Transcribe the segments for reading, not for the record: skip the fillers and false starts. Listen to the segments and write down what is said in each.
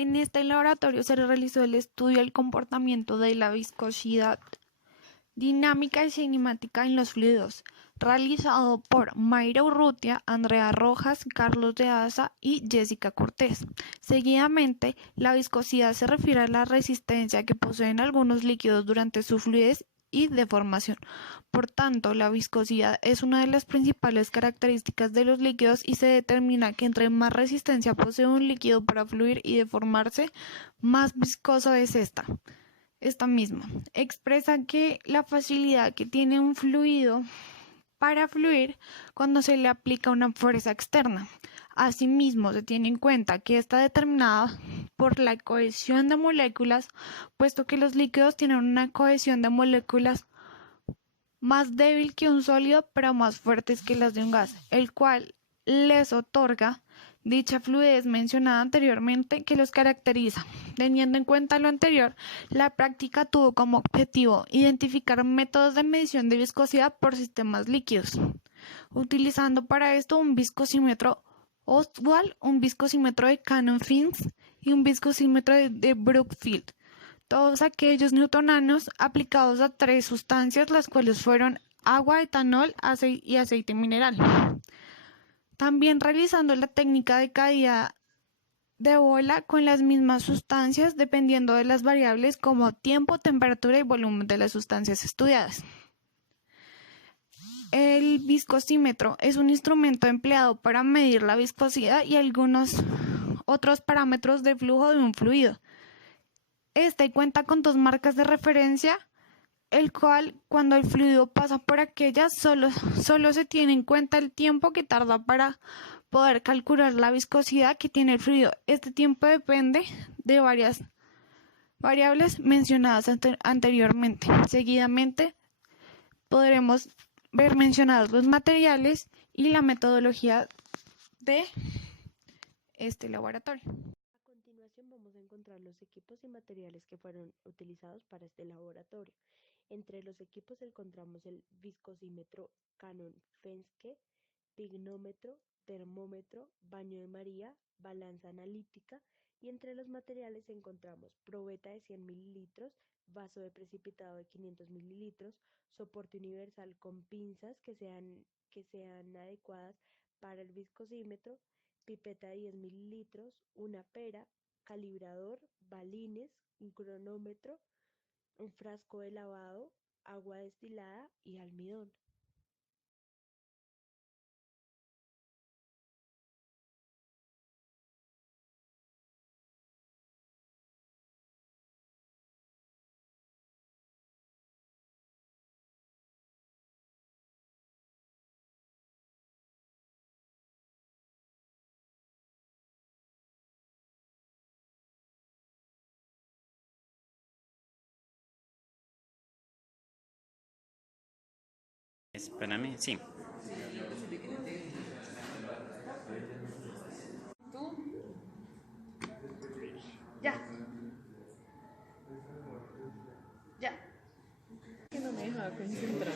En este laboratorio se realizó el estudio del comportamiento de la viscosidad dinámica y cinemática en los fluidos, realizado por Mayra Urrutia, Andrea Rojas, Carlos de Asa y Jessica Cortés. Seguidamente, la viscosidad se refiere a la resistencia que poseen algunos líquidos durante su fluidez y deformación. Por tanto, la viscosidad es una de las principales características de los líquidos y se determina que entre más resistencia posee un líquido para fluir y deformarse, más viscoso es esta misma. Expresa que la facilidad que tiene un fluido para fluir cuando se le aplica una fuerza externa. Asimismo, se tiene en cuenta que está determinada por la cohesión de moléculas, puesto que los líquidos tienen una cohesión de moléculas más débil que un sólido, pero más fuertes que las de un gas, el cual les otorga dicha fluidez mencionada anteriormente que los caracteriza. Teniendo en cuenta lo anterior, la práctica tuvo como objetivo identificar métodos de medición de viscosidad por sistemas líquidos, utilizando para esto un viscosímetro Ostwald, un viscosímetro de Cannon-Fins y un viscosímetro de Brookfield, todos aquellos newtonianos aplicados a 3 sustancias, las cuales fueron agua, etanol y aceite mineral. También realizando la técnica de caída de bola con las mismas sustancias dependiendo de las variables como tiempo, temperatura y volumen de las sustancias estudiadas. El viscosímetro es un instrumento empleado para medir la viscosidad y algunos otros parámetros de flujo de un fluido. Este cuenta con 2 marcas de referencia, el cual cuando el fluido pasa por aquellas solo se tiene en cuenta el tiempo que tarda para poder calcular la viscosidad que tiene el fluido. Este tiempo depende de varias variables mencionadas anteriormente. Seguidamente podremos ver mencionados los materiales y la metodología de este laboratorio. A continuación vamos a encontrar los equipos y materiales que fueron utilizados para este laboratorio. Entre los equipos encontramos el viscosímetro Cannon-Fenske, pignómetro, termómetro, baño de María, balanza analítica, y entre los materiales encontramos probeta de 100 mililitros, vaso de precipitado de 500 mililitros, soporte universal con pinzas que sean adecuadas para el viscosímetro, pipeta de 10 mililitros, una pera, calibrador, balines, un cronómetro, un frasco de lavado, agua destilada y almidón. Espérame, sí. Ya. Que no me dejaba concentrar.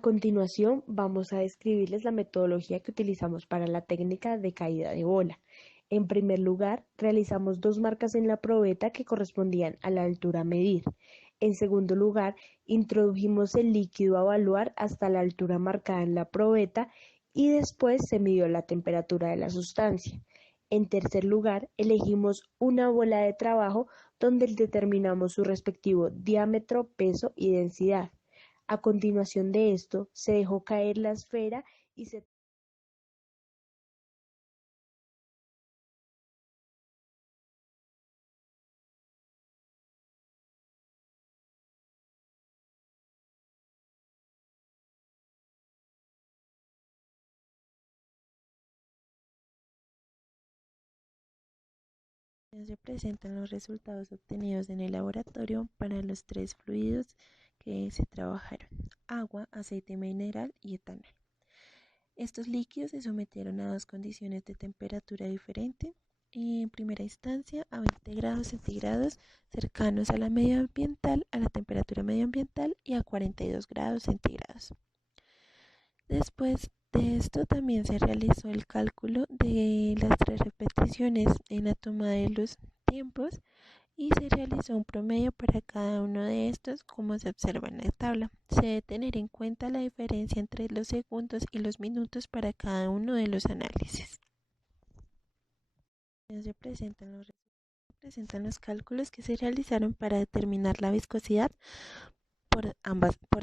continuación vamos a describirles la metodología que utilizamos para la técnica de caída de bola. En primer lugar, realizamos 2 marcas en la probeta que correspondían a la altura a medir. En segundo lugar, introdujimos el líquido a evaluar hasta la altura marcada en la probeta y después se midió la temperatura de la sustancia. En tercer lugar, elegimos una bola de trabajo donde determinamos su respectivo diámetro, peso y densidad. A continuación de esto, se dejó caer la esfera y se Se presentan los resultados obtenidos en el laboratorio para los 3 fluidos que se trabajaron: agua, aceite mineral y etanol. Estos líquidos se sometieron a 2 condiciones de temperatura diferente. En primera instancia a 20 grados centígrados cercanos a la temperatura medioambiental, y a 42 grados centígrados. Después de esto también se realizó el cálculo de las 3 repeticiones en la toma de los tiempos y se realizó un promedio para cada uno de estos, como se observa en la tabla. Se debe tener en cuenta la diferencia entre los segundos y los minutos para cada uno de los análisis. Se presentan los cálculos que se realizaron para determinar la viscosidad por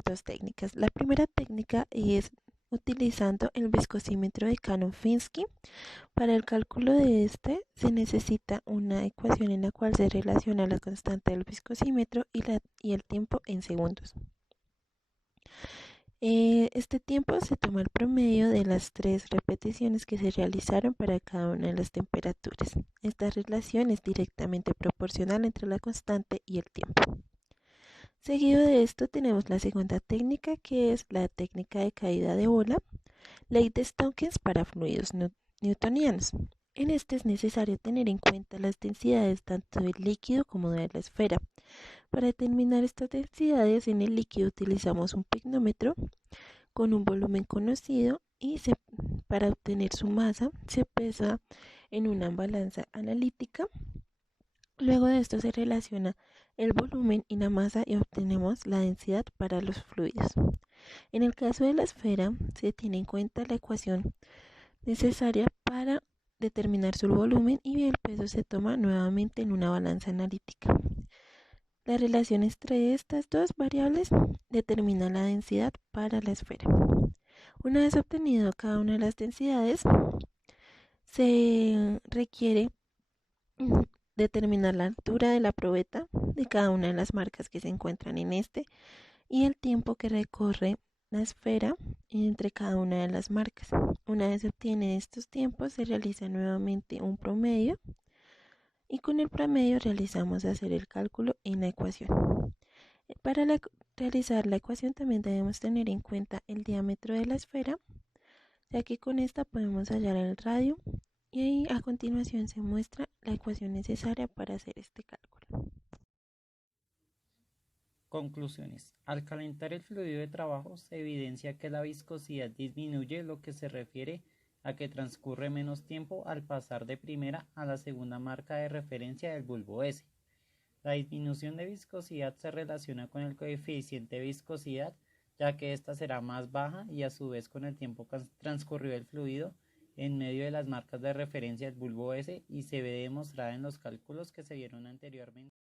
2 técnicas. La primera técnica es utilizando el viscosímetro de Cannon-Finsky. Para el cálculo de este se necesita una ecuación en la cual se relaciona la constante del viscosímetro y el tiempo en segundos. Este tiempo se toma el promedio de las 3 repeticiones que se realizaron para cada una de las temperaturas. Esta relación es directamente proporcional entre la constante y el tiempo. Seguido de esto tenemos la segunda técnica, que es la técnica de caída de bola, ley de Stokes para fluidos newtonianos. En este es necesario tener en cuenta las densidades tanto del líquido como de la esfera. Para determinar estas densidades en el líquido utilizamos un pignómetro con un volumen conocido y para obtener su masa se pesa en una balanza analítica. Luego de esto se relaciona el volumen y la masa y obtenemos la densidad para los fluidos. En el caso de la esfera se tiene en cuenta la ecuación necesaria para determinar su volumen y el peso se toma nuevamente en una balanza analítica. La relación entre estas 2 variables determina la densidad para la esfera. Una vez obtenido cada una de las densidades, se requiere determinar la altura de la probeta de cada una de las marcas que se encuentran en este y el tiempo que recorre la esfera entre cada una de las marcas. Una vez se obtienen estos tiempos, se realiza nuevamente un promedio y con el promedio realizamos hacer el cálculo en la ecuación. Para realizar la ecuación también debemos tener en cuenta el diámetro de la esfera, ya que con esta podemos hallar el radio, y ahí a continuación se muestra la ecuación necesaria para hacer este cálculo. Conclusiones. Al calentar el fluido de trabajo se evidencia que la viscosidad disminuye, lo que se refiere a que transcurre menos tiempo al pasar de primera a la segunda marca de referencia del bulbo S. La disminución de viscosidad se relaciona con el coeficiente de viscosidad, ya que ésta será más baja y a su vez con el tiempo transcurrido del fluido en medio de las marcas de referencia del bulbo S, y se ve demostrada en los cálculos que se vieron anteriormente.